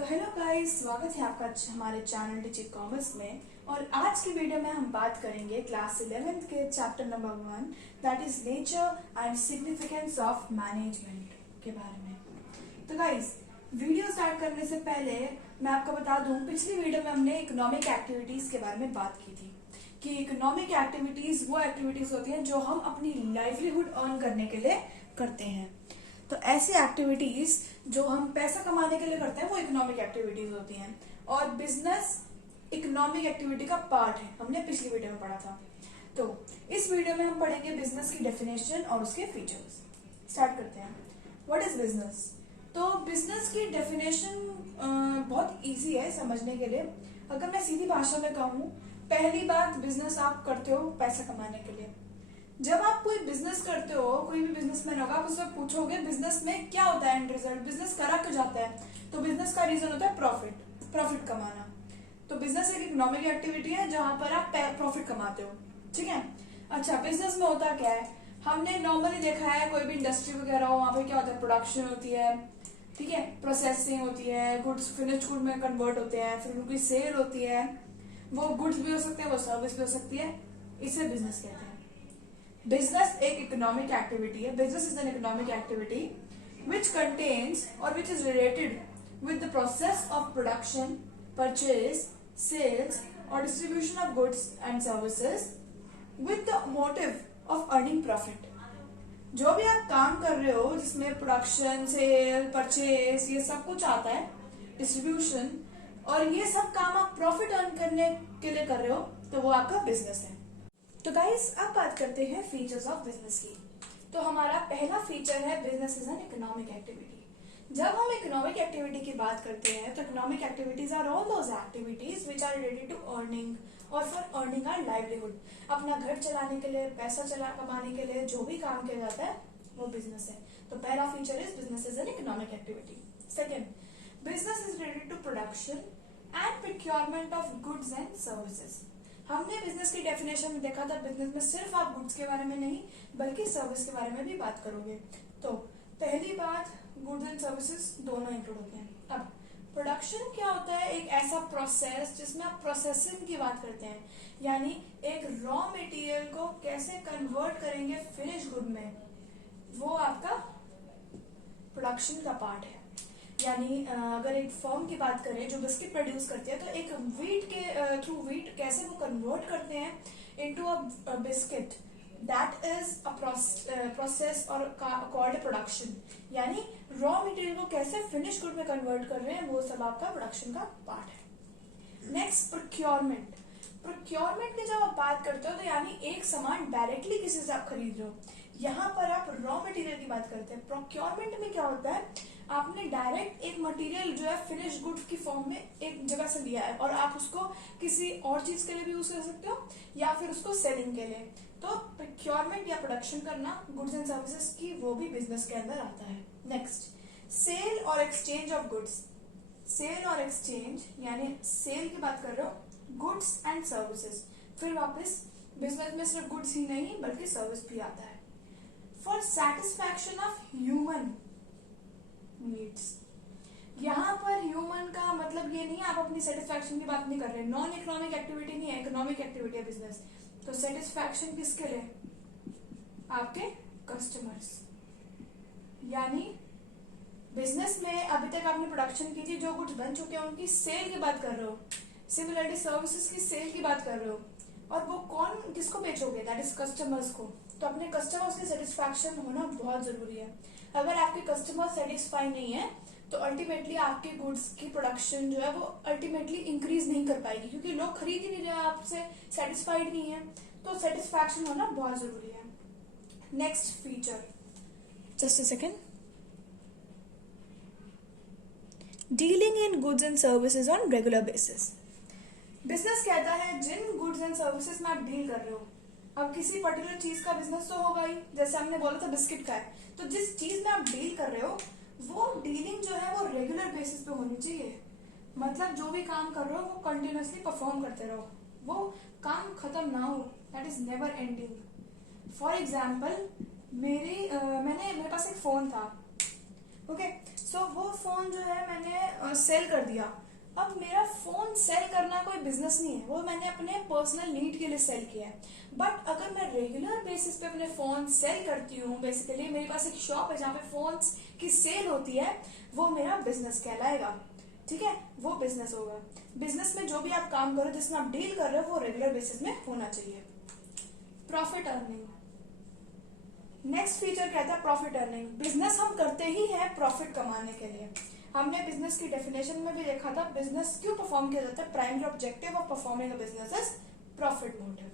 तो hello guys, स्वागत है आपका हमारे चैनल डिजिट कॉमर्स में। और आज की वीडियो में हम बात करेंगे क्लास 11th के chapter number 1 that is nature and significance of management के बारे में। तो गाइस, वीडियो स्टार्ट करने से पहले मैं आपको बता दूं, पिछली वीडियो में हमने इकोनॉमिक एक्टिविटीज के बारे में बात की थी कि इकोनॉमिक एक्टिविटीज वो एक्टिविटीज होती हैं जो हम अपनी लाइवलीहुड अर्न करने के लिए करते हैं। तो ऐसी एक्टिविटीज जो हम पैसा कमाने के लिए करते हैं वो इकोनॉमिक एक्टिविटीज होती हैं, और बिजनेस इकोनॉमिक एक्टिविटी का पार्ट है, हमने पिछली वीडियो में पढ़ा था। तो इस वीडियो में हम पढ़ेंगे बिजनेस की डेफिनेशन और उसके फीचर्स। स्टार्ट करते हैं। What is business? तो बिजनेस की डेफिनेशन बहुत इजी है समझने के लिए। अगर मैं सीधी भाषा में कहूँ, पहली बात, बिजनेस आप करते हो पैसा कमाने के लिए। जब आप कोई बिजनेस करते हो, कोई भी बिजनेसमैन होगा, आप उससे पूछोगे बिजनेस में क्या होता है एंड रिजल्ट, बिजनेस करा क्यों जाता है, तो बिजनेस का रीजन होता है प्रॉफिट कमाना। तो बिजनेस एक इकोनॉमिक एक्टिविटी है जहां पर आप प्रॉफिट कमाते हो, ठीक है। अच्छा, बिजनेस में होता क्या है, हमने नॉर्मली देखा है कोई भी इंडस्ट्री वगैरह हो, वहां पे क्या होता है, प्रोडक्शन होती है, ठीक है, प्रोसेसिंग होती है, गुड्स फिनिश्ड गुड में कन्वर्ट होते हैं, फिर उनकी सेल होती है। वो गुड्स भी हो सकते हैं, वो सर्विस भी हो सकती है, इसे बिजनेस कहते हैं। बिजनेस एक इकोनॉमिक एक्टिविटी है। Business is an economic activity which contains और which is related with the process of production, purchase, sales और distribution of goods and services with the motive of earning profit. जो भी आप काम कर रहे हो जिसमें प्रोडक्शन, सेल, परचेज, ये सब कुछ आता है, डिस्ट्रीब्यूशन, और ये सब काम आप प्रॉफिट अर्न करने के लिए कर रहे हो, तो वो आपका बिजनेस है। तो गाइस, अब बात करते हैं फीचर्स ऑफ बिजनेस की। तो हमारा पहला फीचर है business is an economic activity. जब हम इकोनॉमिक एक्टिविटी की बात करते हैं तो economic activities are all those activities which are related to earning और फॉर अर्निंग आर लाइवलीहुड। अपना घर चलाने के लिए, पैसा कमाने के लिए जो भी काम किया जाता है वो बिजनेस है। तो पहला feature is business is an economic activity. Second, business is related to production and procurement of goods and services. हमने बिजनेस की डेफिनेशन में देखा था, बिजनेस में सिर्फ आप गुड्स के बारे में नहीं बल्कि सर्विस के बारे में भी बात करोगे। तो पहली बात, गुड्स एंड सर्विसेज दोनों इंक्लूड होते हैं। अब प्रोडक्शन क्या होता है? एक ऐसा प्रोसेस जिसमें आप प्रोसेसिंग की बात करते हैं, यानी एक रॉ मटेरियल को कैसे कन्वर्ट करेंगे फिनिश गुड में, वो आपका प्रोडक्शन का पार्ट है। यानी अगर एक फर्म की बात करें जो बिस्किट प्रोड्यूस करती है, तो एक व्हीट के थ्रू व्हीट कैसे वो कन्वर्ट करते हैं into a biscuit, that is a process और कॉल्ड प्रोडक्शन। यानी रॉ मटेरियल को कैसे फिनिश गुड में कन्वर्ट कर रहे हैं, वो सब आपका प्रोडक्शन का पार्ट है। Next, procurement. प्रोक्योरमेंट की जब आप बात करते हो तो यानी एक सामान डायरेक्टली किसी से आप खरीद रहे हो, यहाँ पर आप रॉ मटेरियल की बात करते हैं। प्रोक्योरमेंट में क्या होता है, आपने डायरेक्ट एक मटेरियल जो है फिनिश गुड्स की फॉर्म में एक जगह से लिया है और आप उसको किसी और चीज के लिए भी यूज कर सकते हो या फिर उसको सेलिंग के लिए। तो प्रोक्योरमेंट या प्रोडक्शन करना गुड्स एंड सर्विसेज की, वो भी बिजनेस के अंदर आता है। नेक्स्ट, सेल और एक्सचेंज ऑफ गुड्स। सेल और एक्सचेंज यानी सेल की बात कर रहे हो, गुड्स एंड सर्विसेज। फिर वापस बिजनेस में सिर्फ गुड्स ही नहीं बल्कि सर्विस भी आता है। For satisfaction of human needs. यहाँ पर ह्यूमन का मतलब ये नहीं, आप अपनी सेटिस्फैक्शन की बात नहीं कर रहे, नॉन इकोनॉमिक एक्टिविटी नहीं है, इकोनॉमिक एक्टिविटी है बिजनेस। तो सेटिस्फैक्शन किसके लिए? आपके कस्टमर्स। यानी बिजनेस में अभी तक आपने प्रोडक्शन की थी, जो गुड्स बन चुके हैं उनकी सेल की बात कर रहे हो। सिमिलरली सर्विसेज की सेल की बात कर रहे हो, और वो कौन किसको बेचोगे? दैट इज कस्टमर्स को। तो अपने कस्टमर्स की सेटिस्फैक्शन होना बहुत जरूरी है। अगर आपके कस्टमर सेटिस्फाई नहीं है तो अल्टीमेटली आपके गुड्स की प्रोडक्शन जो है वो अल्टीमेटली इंक्रीज नहीं कर पाएगी, क्योंकि लोग खरीद ही नहीं रहे, आपसे सेटिस्फाइड नहीं है। तो सेटिस्फैक्शन होना बहुत जरूरी है। Next feature, just a second, dealing in goods and services on regular basis. Business कहता है जिन गुड्स एंड सर्विसेज में आप डील कर रहे हो, अब किसी पर्टिकुलर चीज का बिजनेस तो होगा ही, जैसे हमने बोला था बिस्किट का है, तो जिस चीज में आप डील कर रहे हो वो डीलिंग जो है वो रेगुलर बेसिस पे होनी चाहिए। मतलब जो भी काम कर रहे हो वो कंटिन्यूअसली परफॉर्म करते रहो, वो काम खत्म ना हो, that is never ending. For example, मेरे पास एक फोन था, ओके, सो वो फोन जो है मैंने सेल कर दिया। अब मेरा फोन सेल करना कोई बिजनेस नहीं है, वो मैंने अपने पर्सनल नीड के लिए सेल किया है। बट अगर मैं रेगुलर बेसिस पे अपने फोन सेल करती हूँ, बेसिकली मेरे पास एक शॉप है जहाँ पे फोन्स की सेल होती है, वो मेरा बिजनेस कहलाएगा। ठीक है, वो बिजनेस होगा। बिजनेस में जो भी आप काम करो, जिसमें आप डील कर रहे हो, वो रेगुलर बेसिस में होना चाहिए। प्रॉफिट अर्निंग, नेक्स्ट फीचर कहता है प्रॉफिट अर्निंग। बिजनेस हम करते ही हैं प्रॉफिट कमाने के लिए। हमने बिजनेस की डेफिनेशन में भी देखा था, बिजनेस क्यों परफॉर्म किया जाता है। Primary objective of performing a business is profit motive.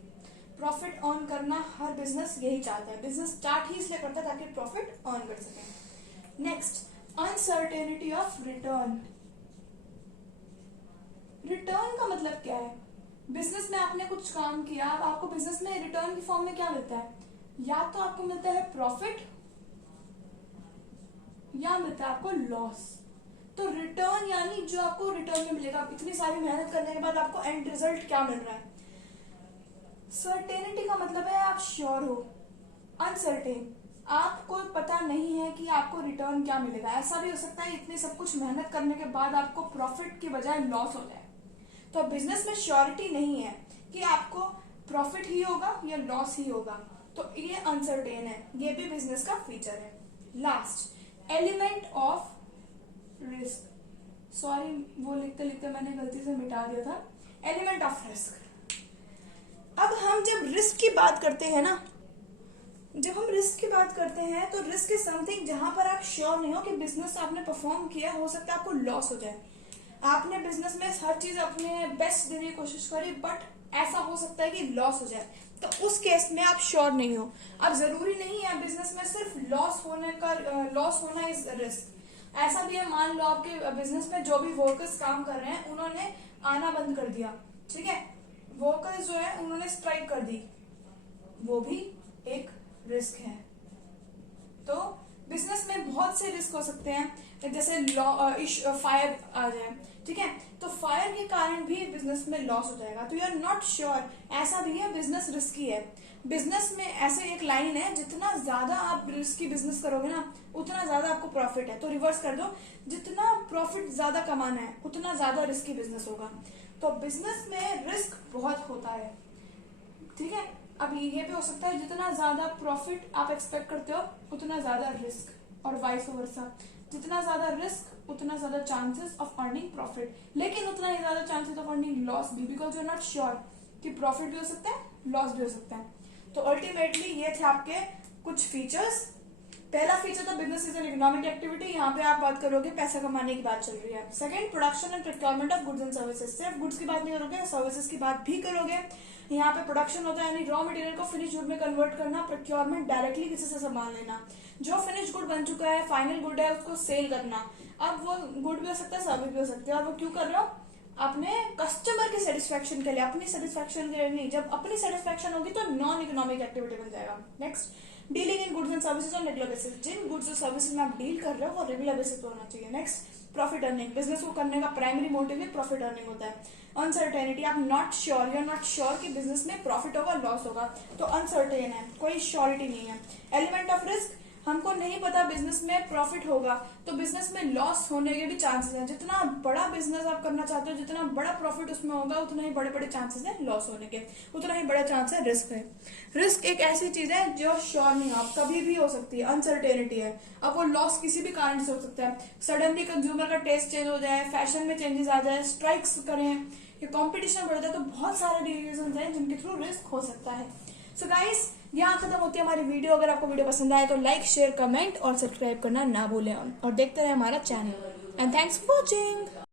Profit earn करना हर बिजनेस यही चाहता है। बिजनेस स्टार्ट ही इसलिए करता है ताकि प्रॉफिट अर्न कर सके। Next, uncertainty of return. Return का मतलब क्या है? बिजनेस में आपने कुछ काम किया, अब आपको बिजनेस में रिटर्न की फॉर्म में क्या मिलता है? या तो आपको मिलता है प्रॉफिट या मिलता है आपको लॉस। तो रिटर्न यानी जो आपको रिटर्न में मिलेगा, इतनी सारी मेहनत करने के बाद आपको एंड रिजल्ट क्या मिल रहा है। सर्टेनिटी का मतलब है आप श्योर हो। अनसर्टेन, आपको पता नहीं है कि आपको रिटर्न क्या मिलेगा। ऐसा भी हो सकता है इतनी सब कुछ मेहनत करने के बाद आपको प्रॉफिट की बजाय लॉस हो जाए। तो बिजनेस में श्योरिटी नहीं है कि आपको प्रॉफिट ही होगा या लॉस ही होगा, तो ये अनसर्टेन है। ये भी बिजनेस का फीचर है। Last, element of risk. Sorry, वो लिखते लिखते मैंने गलती से मिटा दिया था। Element of risk. अब हम जब रिस्क की बात करते हैं ना, जब हम रिस्क की बात करते हैं तो रिस्क इज समथिंग जहां पर आप श्योर नहीं हो कि बिजनेस आपने परफॉर्म किया, हो सकता है आपको लॉस हो जाए। आपने बिजनेस में हर चीज अपने बेस्ट देने की कोशिश करी, बट ऐसा हो सकता है कि लॉस हो जाए, तो उस केस में आप श्योर नहीं हो। अब जरूरी नहीं है बिजनेस में सिर्फ लॉस होना इज रिस्क। ऐसा भी है, मान लो आपके बिजनेस में जो भी वर्कर्स काम कर रहे हैं उन्होंने आना बंद कर दिया, ठीक है, वर्कर्स जो है उन्होंने स्ट्राइक कर दी, वो भी एक रिस्क है। तो बिजनेस में बहुत से रिस्क हो सकते हैं, जैसे फायर आ जाए, ठीक है, तो फायर के कारण भी बिजनेस में लॉस हो जाएगा, तो यू आर नॉट श्योर। ऐसा भी है, बिजनेस रिस्की है। बिजनेस में ऐसे एक लाइन है, जितना ज्यादा आप रिस्की बिजनेस करोगे ना, उतना ज्यादा आपको प्रॉफिट है। तो रिवर्स कर दो, जितना प्रॉफिट ज्यादा कमाना है उतना ज्यादा रिस्की बिजनेस होगा। तो बिजनेस में रिस्क बहुत होता है, ठीक है। अब ये भी हो सकता है, जितना ज्यादा प्रॉफिट आप एक्सपेक्ट करते हो उतना ज्यादा रिस्क, और वाइस वर्सा। जितना ज्यादा रिस्क उतना ज्यादा चांसेस ऑफ अर्निंग प्रॉफिट, लेकिन उतना ही ज्यादा चांसेस ऑफ अर्निंग लॉस भी, because you are not sure कि प्रॉफिट भी हो सकता है लॉस भी हो सकता है। तो अल्टीमेटली ये थे आपके कुछ फीचर्स। पहला फीचर तो business is an economic activity, यहाँ पे आप बात करोगे पैसा कमाने की बात चल रही है। Second, production and procurement of goods and services. सिर्फ गुड्स की बात नहीं करोगे, सर्विसेज की बात भी करोगे। यहाँ पे प्रोडक्शन होता है यानी रॉ मटेरियल को फिनिश गुड में कन्वर्ट करना। प्रोक्योरमेंट, डायरेक्टली किसी से सामान लेना। जो फिनिश गुड बन चुका है, फाइनल गुड है, उसको सेल करना। अब वो गुड भी हो सकता है, सर्विस भी हो सकती है, और वो क्यों कर रहे हो? अपने कस्टमर की सेटिस्फेक्शन के लिए, अपनी सेटिस्फेक्शन के लिए नहीं। जब अपनी सेटिस्फेक्शन होगी तो नॉन इकोनॉमिक एक्टिविटी बन जाएगा। Next, dealing in goods and services on regular basis. जिन गुड्स और सर्विसेज में आप डील कर रहे हो वो रेगुलर बेसिस पे होना चाहिए। Next, profit earning. बिजनेस को करने का प्राइमरी मोटिव ही प्रॉफिट अर्निंग होता है। अनसर्टेनिटी, आप not sure, you are not sure कि बिजनेस में प्रॉफिट होगा लॉस होगा, तो अनसर्टेन है, कोई श्योरिटी नहीं है। एलिमेंट ऑफ रिस्क, हमको नहीं पता बिजनेस में प्रॉफिट होगा, तो बिजनेस में लॉस होने के भी चांसेस हैं। जितना बड़ा बिजनेस आप करना चाहते हो, जितना बड़ा प्रॉफिट उसमें होगा, उतना ही बड़े बड़े चांसेस हैं लॉस होने के, उतना ही बड़ा चांस है रिस्क है। रिस्क एक ऐसी चीज है जो श्योर नहीं, आप कभी भी हो सकती है, अनसर्टेनिटी है। अब वो लॉस किसी भी कारण से हो सकता है। सडनली कंज्यूमर का टेस्ट चेंज हो जाए, फैशन में चेंजेस आ जाए, स्ट्राइक्स करें, या कंपटीशन बढ़ जाए, तो बहुत सारे रीजन हैं जिनके थ्रू रिस्क हो सकता है। सो गाइस, यहाँ खत्म होती है हमारी वीडियो। अगर आपको वीडियो पसंद आए तो लाइक, शेयर, कमेंट और सब्सक्राइब करना ना भूलें, और देखते रहे हमारा channel. And thanks for watching.